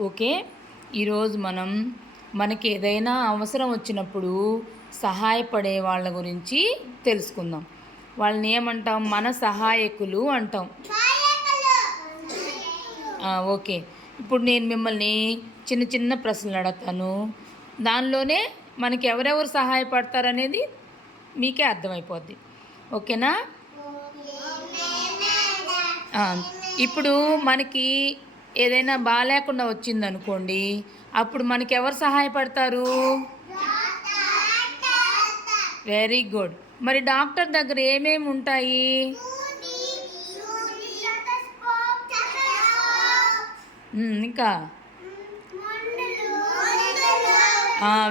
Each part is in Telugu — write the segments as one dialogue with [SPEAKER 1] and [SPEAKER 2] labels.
[SPEAKER 1] ఓకే ఈరోజు మనం మనకి ఏదైనా అవసరం వచ్చినప్పుడు సహాయపడే వాళ్ళ గురించి తెలుసుకుందాం. వాళ్ళని ఏమంటాం? మన సహాయకులు అంటాం. ఓకే. ఇప్పుడు నేను మిమ్మల్ని చిన్న చిన్న ప్రశ్నలు అడుగుతాను. దానిలోనే మనకి ఎవరెవరు సహాయపడతారనేది మీకే అర్థమైపోద్ది. ఓకేనా? ఇప్పుడు మనకి ఏదైనా బాగాలేకుండా వచ్చిందనుకోండి అప్పుడు మనకి ఎవరు సహాయపడతారు? వెరీ గుడ్ మరి డాక్టర్ దగ్గర ఏమేమి ఉంటాయి? ఇంకా?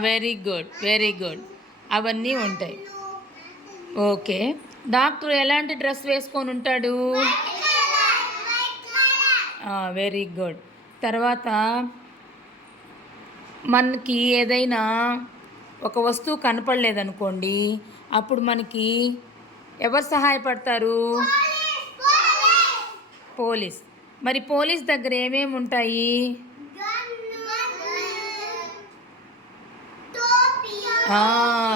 [SPEAKER 1] వెరీ గుడ్ వెరీ గుడ్ అవన్నీ ఉంటాయి. ఓకే డాక్టర్ ఎలాంటి డ్రెస్ వేసుకొని ఉంటాడు? వెరీ గుడ్ తర్వాత మనకి ఏదైనా ఒక వస్తువు కనపడలేదనుకోండి అప్పుడు మనకి ఎవరు సహాయపడతారు? పోలీస్. మరి పోలీస్ దగ్గర ఏమేమి ఉంటాయి?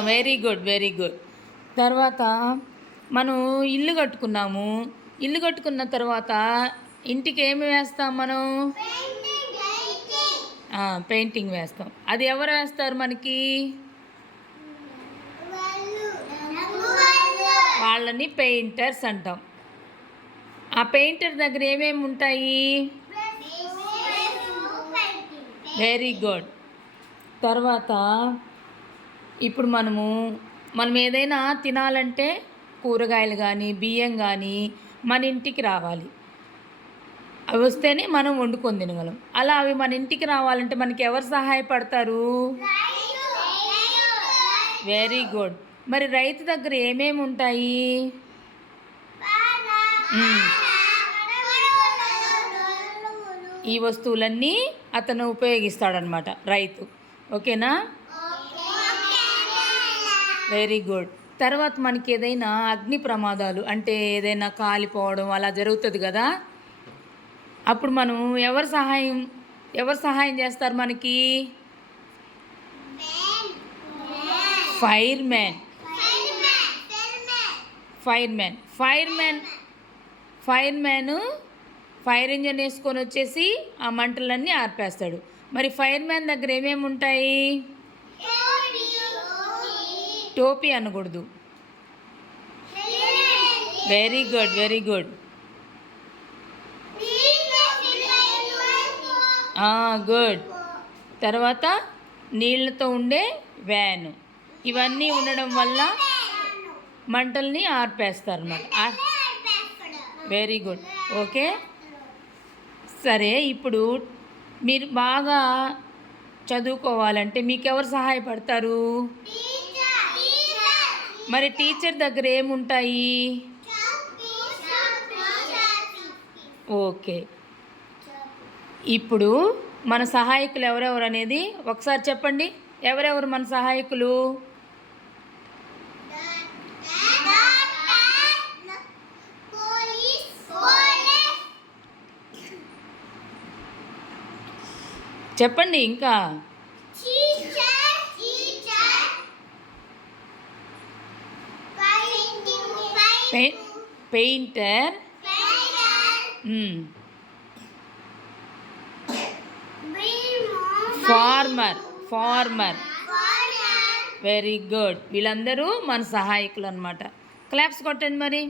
[SPEAKER 1] వెరీ గుడ్ వెరీ గుడ్ తర్వాత మనం ఇల్లు కట్టుకున్నాము. ఇల్లు కట్టుకున్న తర్వాత ఇంటికి ఏమి వేస్తాం మనం? పెయింటింగ్ వేస్తాం. అది ఎవరు వేస్తారు మనకి? వాళ్ళని పెయింటర్స్ అంటాం. ఆ పెయింటర్ దగ్గర ఏమేమి ఉంటాయి? Very good. తర్వాత ఇప్పుడు మనము మనం ఏదైనా తినాలంటే కూరగాయలు కానీ బియ్యం కానీ మన ఇంటికి రావాలి. అవి వస్తేనే మనం వండుకొని తినగలం. అలా అవి మన ఇంటికి రావాలంటే మనకి ఎవరు సహాయపడతారు? వెరీ గుడ్ మరి రైతు దగ్గర ఏమేమి ఉంటాయి? ఈ వస్తువులన్నీ అతను ఉపయోగిస్తాడనమాట రైతు. ఓకేనా? వెరీ గుడ్ తర్వాత మనకి ఏదైనా అగ్ని ప్రమాదాలు అంటే ఏదైనా కాలిపోవడం అలా జరుగుతుంది కదా? అప్పుడు మనం ఎవరు సహాయం ఎవరు సహాయం చేస్తారు మనకి? Fireman fireman fireman fireman fire engine వేసుకొని వచ్చేసి ఆ మంటలన్నీ ఆర్పేస్తాడు. మరి ఫైర్ మ్యాన్ దగ్గర ఏమేమి ఉంటాయి? టోపీ అనకూడదు. Very good very good good. తర్వాత నీళ్ళతో ఉండే వ్యాన్. ఇవన్నీ ఉండడం వల్ల మంటల్ని ఆర్పేస్తారు అన్నమాట వెరీ గుడ్ ఓకే? సరే ఇప్పుడు మీరు బాగా చదువుకోవాలంటే మీకు ఎవరు సహాయపడతారు? మరి టీచర్ దగ్గర ఏముంటాయి? ఓకే. ఇప్పుడు మన సహాయకులు ఎవరెవరు అనేది ఒకసారి చెప్పండి. ఎవరెవరు మన సహాయకులు? చెప్పండి ఇంకా. Painter. Farmer farmer very good వీళ్ళందరూ మన సహాయకులు అనమాట క్లాప్స్ కొట్టండి మరి.